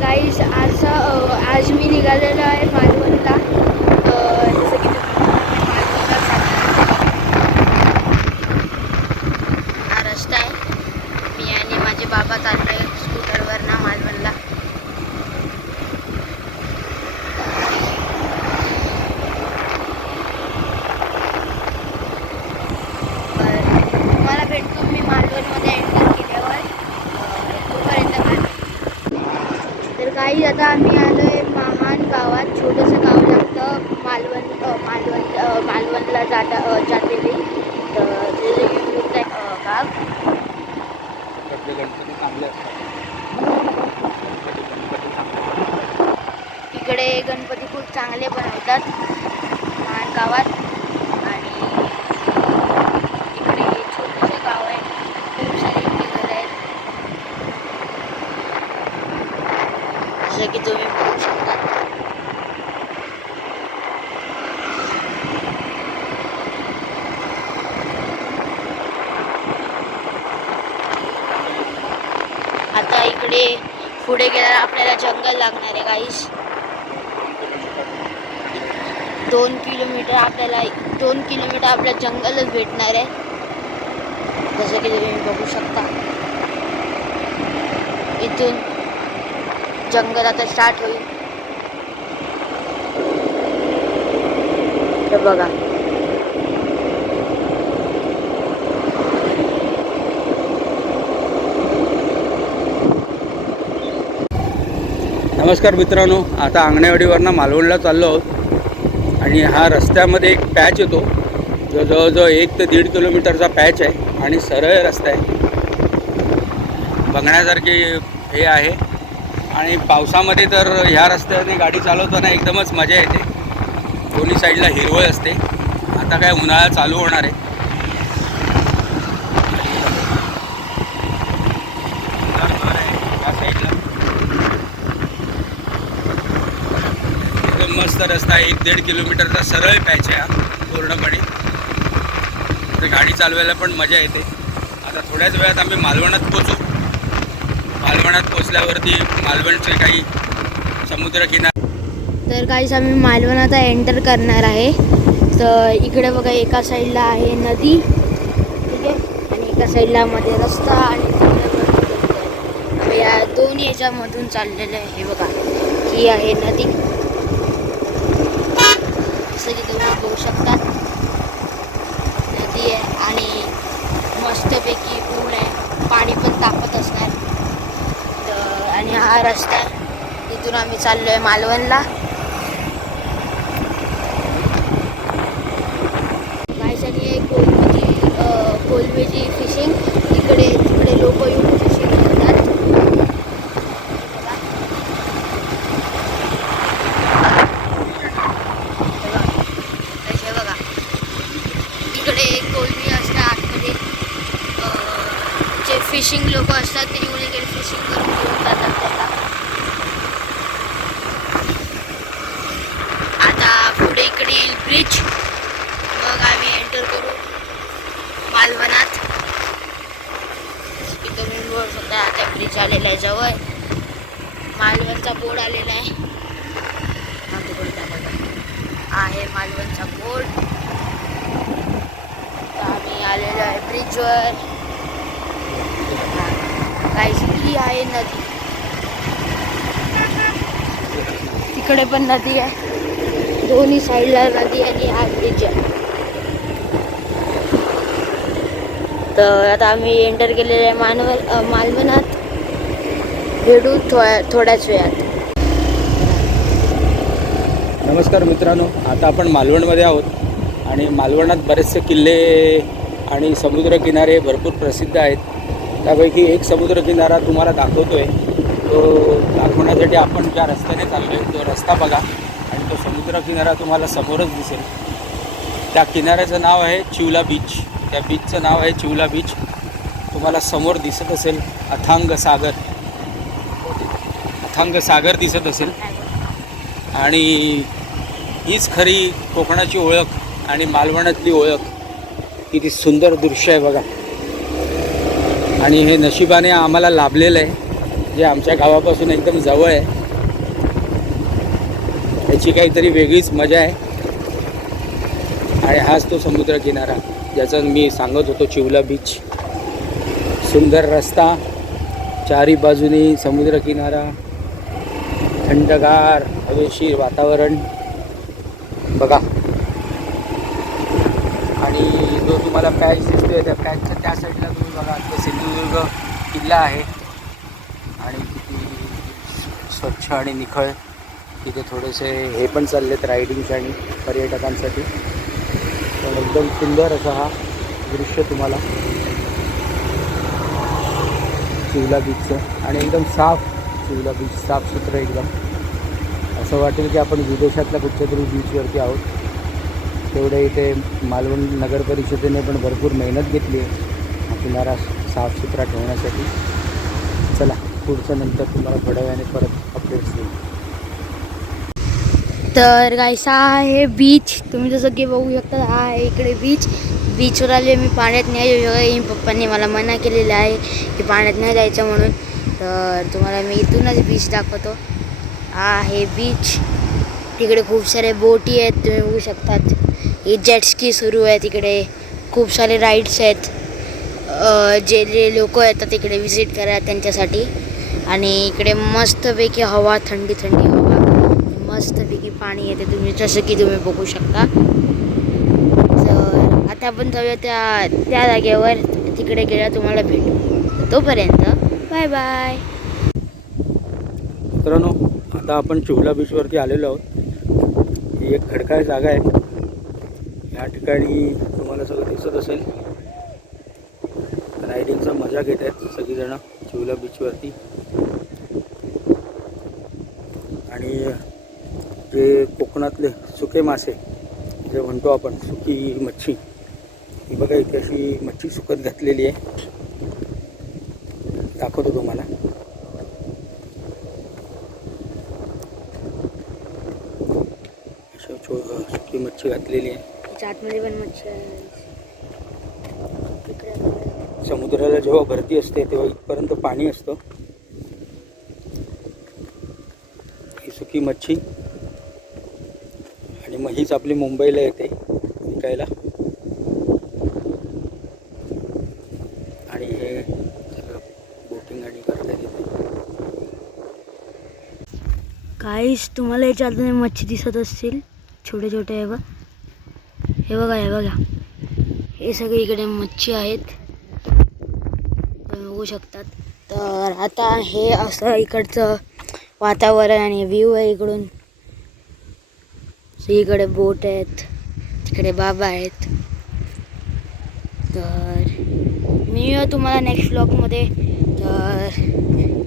गाईस आज मी निघालेलो आहे मालवणला. जसं की मालवणला हा रस्ता आहे. मी आणि माझे बाबा चालले स्कूटरवर ना मालवणला. तुम्हाला भेटतो मी मालवणमध्ये एंटर केल्यावर. तोपर्यंत तर काही आता आम्ही आलो आहे महान गावात. छोटंसं गाव लागतं मालवणला जातेली. तर ते गाव इकडे गणपती खूप चांगले बनवतात महान गावात. आणि इकडे छोटंसं गाव आहे, खूप सारे इकडे घर आहेत जसं की तुम्ही बघू शकता. आता इकडे पुढे गेल्यावर आपल्याला जंगल लागणार आहे गाईस. 2 किलोमीटर आपल्या जंगलच भेटणार आहे जसं की तुम्ही बघू शकता. इथून जंगल आता स्टार्ट होईल. तर बघा नमस्कार मित्रांनो, आता अंगणेवाडीवरनं मालवणला चाललो आहोत. आणि हा रस्त्यामध्ये एक पॅच येतो जो जवळजवळ 1 ते 1.5 किलोमीटरचा पॅच आहे आणि सरळ रस्ता आहे. बघण्यासारखी हे आहे. आणि पावसामध्ये तर ह्या रस्त्याने गाडी चालवताना एकदमच मजा येते. दोन्ही साईडला हिरवळ असते. आता काय उन्हाळा चालू होणार आहे. या साईडला एकदम मस्त रस्ता आहे. 1-1.5 किलोमीटरचा सरळ पॅच आहे हा पूर्णपणे. तर गाडी चालवायला पण मजा येते. आता थोड्याच वेळात आम्ही मालवणात पोचू. मालवणात पोचल्यावरती मालवणचे काही समुद्रकिनारे. तर गाईस आम्ही मालवण आता एंटर करणार आहे. तर इकडे बघा एका साईडला आहे नदी, ठीक आहे, आणि एका साईडला मध्ये रस्ता आणि आम्ही या दोन याच्यामधून चाललेलं आहे. हे बघा ही आहे नदी जसं की तुम्ही बघू शकता. नदी आहे आणि मस्तपैकी पूल आहे, पाणी पण तापत असणार. आणि हा रस्ता आहे, इथून आम्ही चाललो आहे मालवणला. गायसाठी आहे कोलंबीची फिशिंग. तिकडे लोक येऊन फिशिंग करतात. हे बघा इकडे कोलंबी असतात आतमध्ये. जे फिशिंग लोक असतात ते येऊन इकडे फिशिंग करून घेऊन जातात त्याला. आता पुढे इकडे येईल ब्रिज. मग आम्ही एंटर करू मालवणात. तुम्ही बघू शकता आता ब्रिज आलेला आहे जवळ. मालवणचा बोर्ड आलेला आहे. आहे मालवणचा बोर्ड. तर आम्ही आलेलो आहे ब्रिजवर. ही आहे नदी, तिकडे पण नदी आहे. दोन्ही साईडला नदी आणि हा ब्रिज आहे. तर आता आम्ही एंटर केलेले आहे मालवणात. भेटू थोड्याच वेळात. नमस्कार मित्रांनो, आता आपण मालवणमध्ये आहोत. आणि मालवणात बरेचसे किल्ले आणि समुद्रकिनारे भरपूर प्रसिद्ध आहेत. त्यापैकी एक समुद्रकिनारा तुम्हाला दाखवतो आहे. तो दाखवण्यासाठी आपण ज्या रस्त्याने चाललो आहे तो रस्ता बघा आणि तो समुद्रकिनारा तुम्हाला समोरच दिसेल. त्या किनाऱ्याचं नाव आहे चिवला बीच. त्या बीचचं नाव आहे चिवला बीच. तुम्हाला समोर दिसत असेल अथांग सागर दिसत असेल. आणि हीच खरी कोकणाची ओळख आणि मालवणातली ओळख. किती सुंदर दृश्य आहे बघा. आणि हे नशिबाने आम्हाला लाभलेलं आहे. जे आमच्या गावापासून एकदम जवळ आहे. याची काहीतरी वेगळीच मजा आहे. आणि हाच तो समुद्र किनारा ज्याचा मी सांगत होतो, चिवला बीच. सुंदर रस्ता, चारी बाजूनी समुद्र किनारा, थंडगार हवेशीर वातावरण बघा. आणि जो तुम्हाला पॅच दिसतोय त्या पॅचच्या त्या साईडला तुम्ही बघा तो सिंधुदुर्ग किल्ला आहे. आणि किती स्वच्छ आणि निखळ. तिथे थोडेसे हे पण चाललेत रायडिंग्स आणि पर्यटकांसाठी. तर एकदम सुंदर असा हा दृश्य तुम्हाला चिवला बीचचं. आणि एकदम साफ चिवला बीच, साफसुथरं एकदम. असं वाटेल की आपण विदेशातल्या कुठच्या तरी बीचवरती आहोत. तेवढे इथे मालवण नगर परिषदेने पण भरपूर मेहनत घेतली आहे हा किनारा साफसुथरा ठेवण्यासाठी. चला पुढचं नंतर तुम्हाला थोड्या वेळाने परत अपडेट्स देईल. तर गाईस हा आहे बीच. तुम्ही जसं की बघू शकता हा आहे इकडे बीच. बीचवर आले मी पाण्यात नाही. पप्पांनी मला मना केलेलं आहे की पाण्यात नाही जायचं म्हणून. तर तुम्हाला मी इथूनच बीच दाखवतो. हा आहे बीच. तिकडे खूप सारे बोटी आहेत तुम्ही बघू शकतात. ही जेटस्की सुरू आहे तिकडे. खूप सारे राईड्स आहेत जे लोक येतात इकडे विजिट करायला त्यांच्यासाठी. आणि इकडे मस्तपैकी हवा, थंडी थंडी हवा, मस्तपैकी पाणी येते तुम्ही जसं की तुम्ही बघू शकता. तर आता आपण जाऊया त्या जागेवर. तिकडे गेल्यावर तुम्हाला भेटू. तर तोपर्यंत बाय बाय. मित्रांनो आता आपण चिवला बीचवरती आलेलो आहोत. ही एक खडकाळ जागा आहे. या ठिकाणी तुम्हाला सगळं दिसत असेल. रायडिंगचा मजा घेत आहेत सगळीजणं चिवला बीचवरती. आणि जे कोकणातले सुके मासे जे म्हणतो आपण, सुकी मच्छी, ही बघा इथे अशी मच्छी सुकत घातलेली आहे. दाखवतो तुम्हाला. सुकी मच्छी घातलेली आहे. आतमध्ये पण मच्छी आहे. समुद्राला जेव्हा भरती असते तेव्हा इथपर्यंत पाणी असतं. ही सुकी मच्छी. आणि मग हीच आपली मुंबईला येते विकायला. आणि हे सगळं बोटिंग आणि करता येते. काहीच तुम्हाला याच्यात मच्छी दिसत असतील छोटे छोटे. हे बघा, हे बघा, हे बघा, हे सगळे इकडे मच्छी आहेत तुम्ही बघू शकतात. तर आता हे असं इकडचं वातावरण आणि व्ह्यू आहे इकडून. इकडे बोट आहेत, तिकडे बाबा आहेत. तर मी तुम्हाला नेक्स्ट व्लॉगमध्ये. तर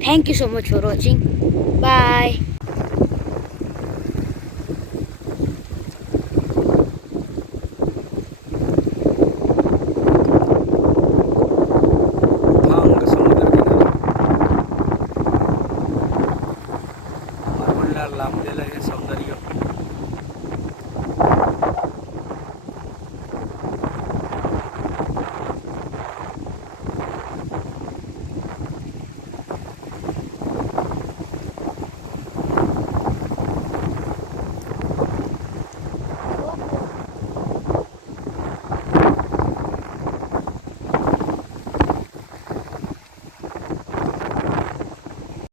thank you so much for watching. Bye.